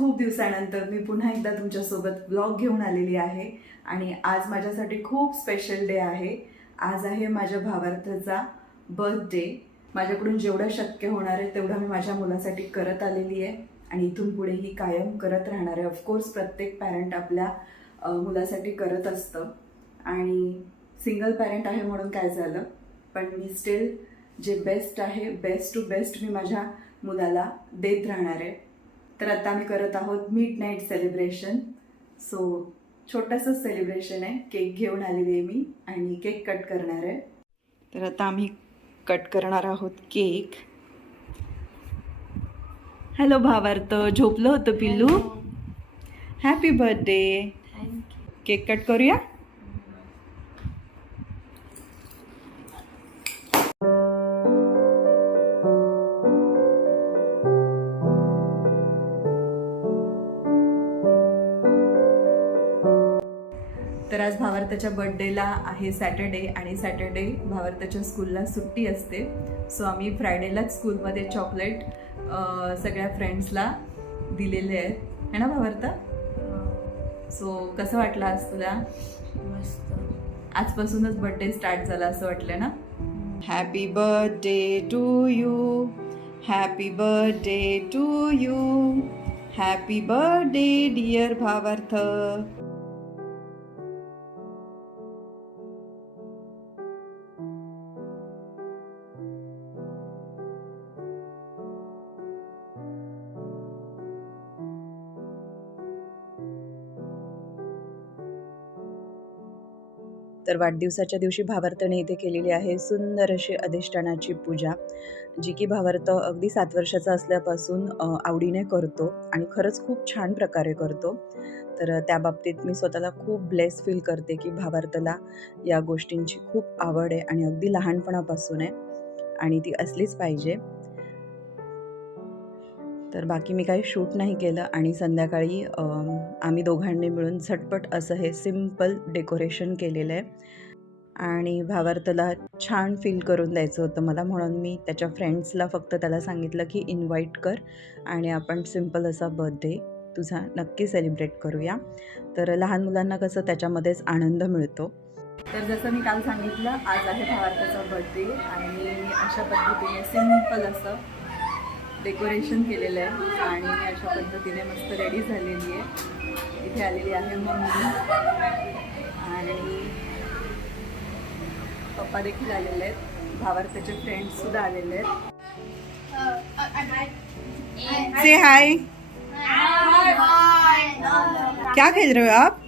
खूप दिवसानंतर मी पुन्हा एकदा तुमच्यासोबत ब्लॉग घेऊन आलेली आहे. आणि आज माझ्यासाठी खूप स्पेशल डे आहे. आज आहे माझ्या भावार्थाचा बर्थडे माझ्याकडून जेवढं शक्य होणार आहे तेवढं मी माझ्या मुलासाठी करत आलेली आहे. आणि इथून पुढेही कायम करत राहणार आहे. ऑफकोर्स प्रत्येक पॅरेंट आपल्या मुलासाठी करत असतं. आणि सिंगल पॅरेंट आहे म्हणून काय झालं? पण मी स्टील जे बेस्ट आहे बेस्ट टू बेस्ट मी माझ्या मुलाला देत राहणार आहे. तर आता आम्ही करत आहोत मिड नाईट सेलिब्रेशन सो छोटंसं सेलिब्रेशन आहे. केक घेऊन आलेली आहे मी आणि केक कट करणार आहे. तर आता आम्ही कट करणार आहोत केक हॅलो भावार्थ. झोपलं होतं पिल्लू? हॅपी बर्थडे केक कट करूया? बर्थडेला आहे सॅटर्डे आणि सॅटर्डे भावार्थाच्या स्कूलला सुट्टी असते. सो आम्ही फ्रायडेलाच स्कूलमध्ये चॉकलेट सगळ्या फ्रेंड्सला दिलेले आहेत. है ना भावार्थ? सो कसं वाटलं आज तुला? मस्त. आजपासूनच बर्थडे स्टार्ट झाला असं वाटलं ना? Happy birthday to you happy birthday to you happy birthday dear Bhavarth. तर वाढदिवसाच्या दिवशी भावार्थाने इथे केलेली आहे सुंदर अशी अधिष्ठानाची पूजा जी की भावार्थ अगदी सात वर्षाचा असल्यापासून आवडीने करतो आणि खरंच खूप छान प्रकारे करतो. तर त्या बाबतीत मी स्वतःला खूप ब्लेस फील करते की भावार्थाला या गोष्टींची खूप आवड आहे आणि अगदी लहानपणापासून आहे आणि ती असलीच पाहिजे. तर बाकी मी काही शूट नाही केलं आणि संध्याकाळी आम्ही दोघांनी मिळून झटपट असं हे सिंपल डेकोरेशन केलेलं आहे. आणि भावार्थला छान फील करून द्यायचं होतं मला म्हणून मी त्याच्या फ्रेंड्सला फक्त त्याला सांगितलं की इन्व्हाइट कर आणि आपण सिंपल असा बर्थडे तुझा नक्की सेलिब्रेट करूया. तर लहान मुलांना कसं त्याच्यामध्येच आनंद मिळतो. तर जसं मी काल सांगितलं आज आहे भावार्थाचा बर्थडे आणि अशा पद्धतीने सिंपल असं डेकोरेशन केलेलं आहे आणि अशा पद्धतीने मस्त रेडी झालेली आहे. इथे आलेली आहे मम्मी. आणि पप्पा देखील आलेले आहेत. भावार्थाचे फ्रेंड्स सुद्धा आलेले आहेत. से हाय क्या खेल रहे हो आप?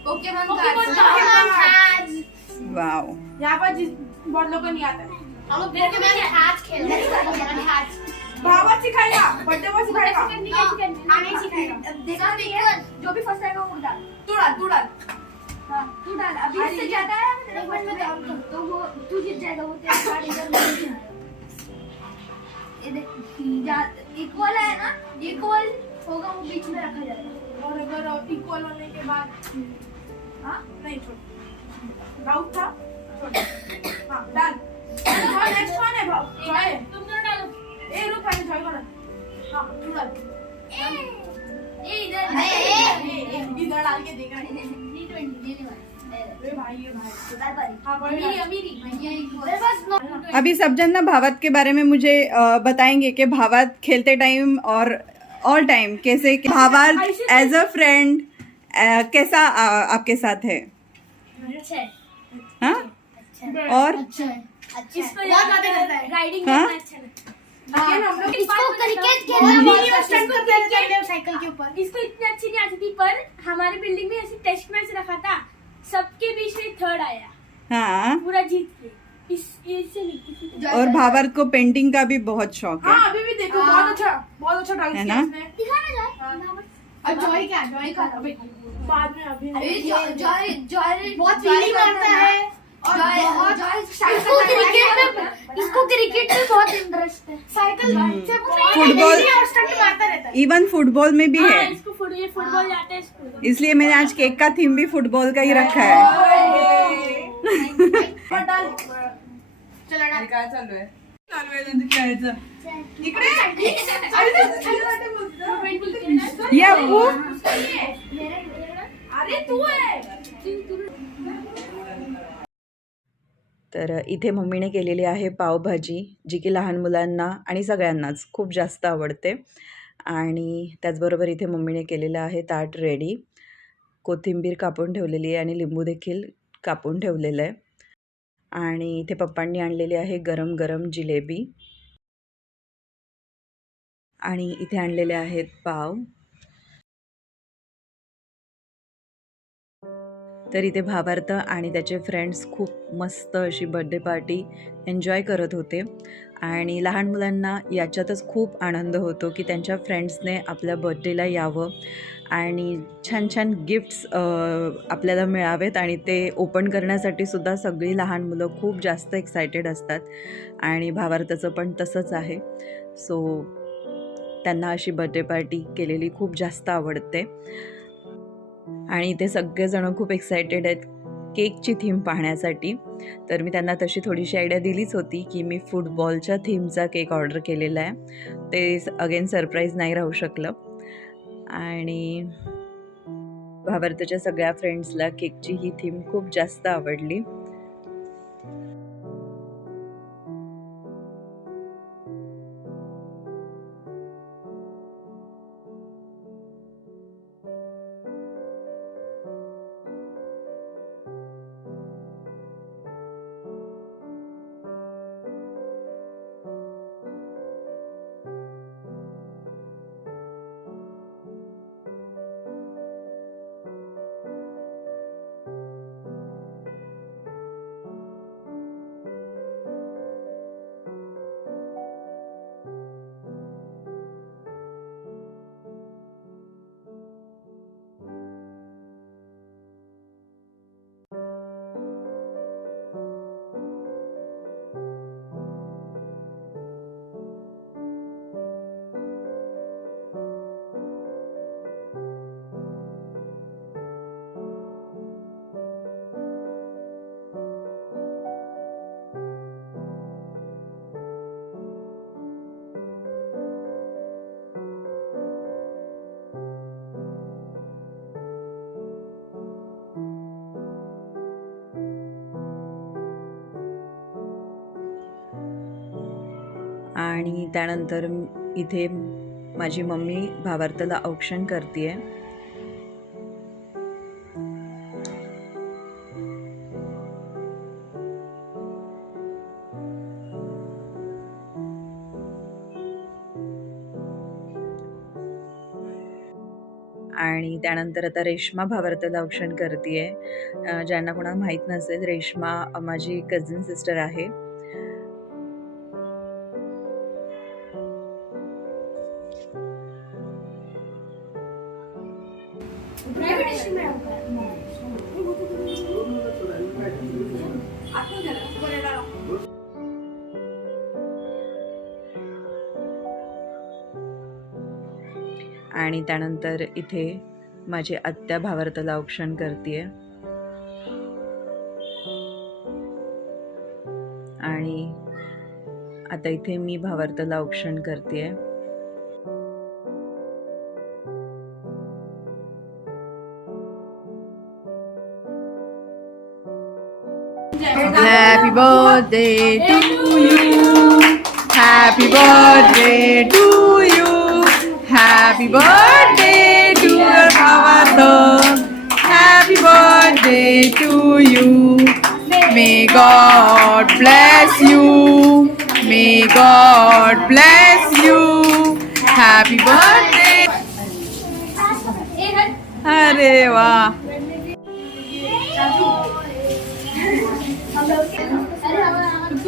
वाओ यहाँ पर जिस बहुत लोगों को नहीं आता है सिखाएगा भावा सिखाएगा बर्थडे वो सिखाएगा जो भी फ़र्स्ट आएगा वो डाल तू डाल तू डाल। हाँ तू डाल। अभी इससे ज़्यादा है एक मिनट में काउंट कर तो वो तू जीत जाएगा वो तेरा कार्ड इधर नहीं देख इक्वल है ना? इक्वल होगा वो बीच में रखा जाएगा और अगर इक्वल होने के बाद हाँ? नहीं छोड़। डाउट था? छोड़। हाँ डाल। नेक्स्ट वन है भाव। जॉय तुम दोनों डालो। ए रुक पहले जॉय करो। हाँ तू इधर डाल के देखा अभी सब जन ना भावत के बारे में मुझे बताएँगे कि भावत खेलते टाइम और ऑल टाइम कैसे भावत एज अ फ्रेंड कैसा आपके साथ है हाँ? और हाँ? अच्छा है। अच्छा है। है इसको क्रिकेट खेलना है। करते साइकिल के ऊपर। इसको इतनी अच्छी नहीं आती थी पर हमारी बिल्डिंग में ऐसे टेस्ट मैच रखा था सबके बीच में थर्ड आया। हाँ। पूरा जीत के। इस और भावर को पेंटिंग का भी बहुत शौक है। हाँ अभी भी देखो बहुत अच्छा बहुत अच्छा ड्राइंग है ना? दिखाना जॉय क्या जॉय का बाद में अभी जॉय जॉय बहुत फीलिंग आता है। इसको क्रिकेट में इसको क्रिकेट में बहुत इंटरेस्ट है। साइकिल से फुटबॉल और स्टंट मारता रहता है। इवन फुटबॉल में भी हाँ, है इसको फुट ये फुटबॉल जाते हैं स्कूल इसलिए मैंने आज केक का थीम भी फुटबॉल का ही रखा है। पर डाल चला डाल काय चालू आहे चालू आहे त्यांचं खेळायचं इकडे ये अप्पू. अरे तू आहे तर इथे मम्मीने केलेली आहे पावभाजी जी की लहान मुलांना आणि सगळ्यांनाच खूप जास्त आवडते. आणि त्याचबरोबर इथे मम्मीने केलेलं आहे ताट रेडी कोथिंबीर कापून ठेवलेली आहे आणि लिंबू देखील कापून ठेवलेलं आहे. आणि इथे पप्पांनी आणलेली आहे गरम गरम जिलेबी. आणि इथे आणलेले आहेत पाव. तर इथे भावार्थ आणि त्याचे फ्रेंड्स खूप मस्त अशी बड्डे पार्टी एन्जॉय करत होते. आणि लहान मुलांना याच्यातच खूप आनंद होतो की त्यांच्या फ्रेंड्सने आपल्या बड्डेला यावं आणि छान छान गिफ्ट्स आपल्याला मिळावेत आणि ते ओपन करण्यासाठी सुद्धा सगळी लहान मुलं खूप जास्त एक्सायटेड असतात आणि भावार्थाचं पण तसंच आहे. सो त्यांना अशी बड्डे पार्टी केलेली खूप जास्त आवडते. आणि इथे सगळेजण खूप एक्सायटेड आहेत केकची थीम पाहण्यासाठी. तर मी त्यांना तशी थोडीशी आयडिया दिलीच होती की मी फुटबॉलच्या थीमचा केक ऑर्डर केलेला आहे. ते अगेन सरप्राईज नाही राहू शकलं. आणि भावार्थच्या सगळ्या फ्रेंड्सला केकची ही थीम खूप जास्त आवडली. आणि त्यानंतर इथे माझी मम्मी भावार्थाला औक्षण करते आणि त्यानंतर आता रेश्मा भावार्थाला औक्षण करते ज्यांना कोणाला माहीत नसेल रेश्मा माझी कझिन सिस्टर आहे. आणि त्यानंतर इथे माझी आत्या भावार्थाला औक्षण करते आणि आता इथे मी भावार्थाला औक्षण करते birthday to you. Happy birthday to you. Happy birthday to your Bhavat. Happy birthday to you. May God bless you. May God bless you. Happy birthday. अरे वा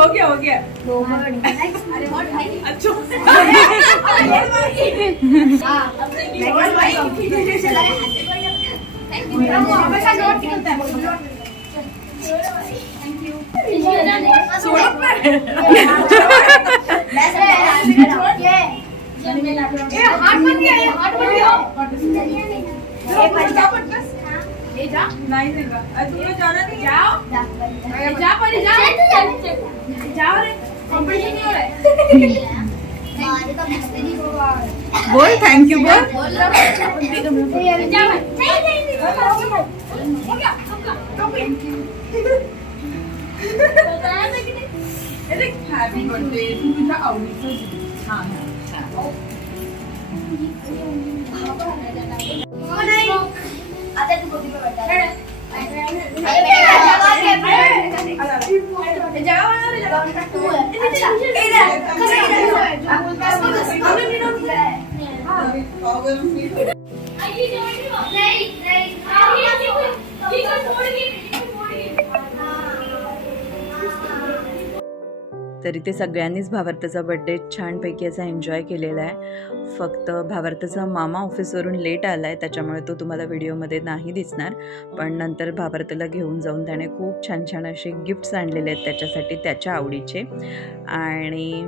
हो गया हो गया। अच्छा। नहीं देगा अरे तुम लोग जाना नहीं जाओ अरे जा पहले जाओ जाओ रे कंपटीशन नहीं हो रहा है बोल थँक्यू बोल हॅपी बर्थडे तू तुझ्या आवडीचं घे. छान छान तरी ते सगळ्यांनीच भावार्थाचा बड्डे छानपैकी असा एन्जॉय केलेला आहे. फक्त भावार्थाचा मामा ऑफिसवरून लेट आला आहे त्याच्यामुळे तो तुम्हाला व्हिडिओमध्ये नाही दिसणार. पण नंतर भावार्थाला घेऊन जाऊन त्याने खूप छान छान असे गिफ्ट्स आणलेले आहेत त्याच्यासाठी त्याच्या आवडीचे. आणि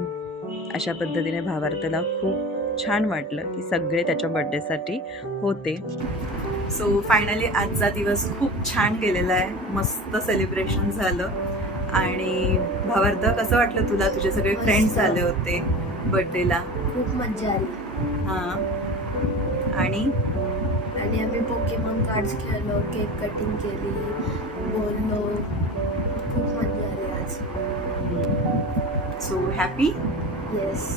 अशा पद्धतीने भावार्थाला खूप छान वाटलं की सगळे त्याच्या बड्डेसाठी होते. सो फायनली आजचा दिवस खूप छान गेलेला आहे. मस्त सेलिब्रेशन झालं. आणि भावार्थ कसं वाटलं तुला? तुझे सगळे. फ्रेंड्स आले होते बर्थडेला खूप मजा आली. हां. आणि? आणि आम्ही पोकेमॉन कार्ड्स खेळलो केक कटिंग केली बोललो. खूप मजा आली आज. सो हॅपी येस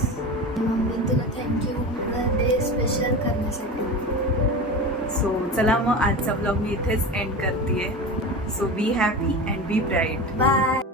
मम्मी तुला थँक्यू डे स्पेशल करण्यासाठी. सो चला मग आजचा ब्लॉग मी इथेच एंड करते so be happy and be bright bye